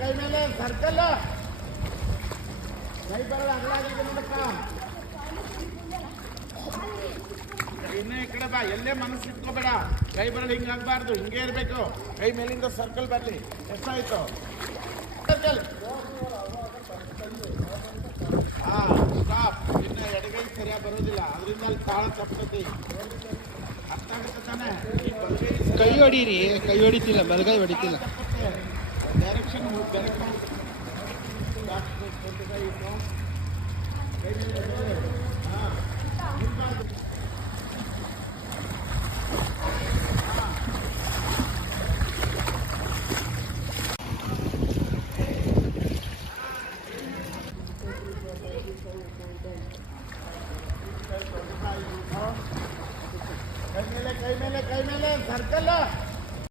ಕೈ ಮೇಲೆ ಸರ್ಕಲ್ ಕೈ ಬರೋದು ಅಗಲಾಗಿದೆ ನೋಡಕ್ಕ. ಇನ್ನೇ ಈ ಕಡೆ ಬಾ, ಎಲ್ಲೇ ಮನಸ್ಸು ಇಟ್ಕೋಬೇಡ. ಕೈ ಬರೋದು ಹಿಂಗಾಗಬಾರ್ದು, ಹಿಂಗೆ ಇರಬೇಕು. ಕೈ ಮೇಲಿಂದ ಸರ್ಕಲ್ ಬರಲಿ. ಎಷ್ಟಾಯ್ತು ಸರ್ಕಲ್? ಸ್ಟಾಪ್. ಇನ್ನು ಎಡಗೈ ಸರಿಯಾಗಿ ಬರೋದಿಲ್ಲ, ಅದರಿಂದ ಅಲ್ಲಿ ತಾಳ ತಪ್ಪತಿ. ಅರ್ಥ ಆಗುತ್ತೆ ತಾನೆ? ಈ ಬಲಗೈ ಕೈ ಹೊಡೀರಿ, ಕೈ ಹೊಡಿತಿಲ್ಲ, ಬಲಗೈ ಹೊಡಿತಿಲ್ಲ. ಡೈರೆಕ್ಷನ್ ಕೈ ಮೇಲೆ ಸರ್ಕಲ್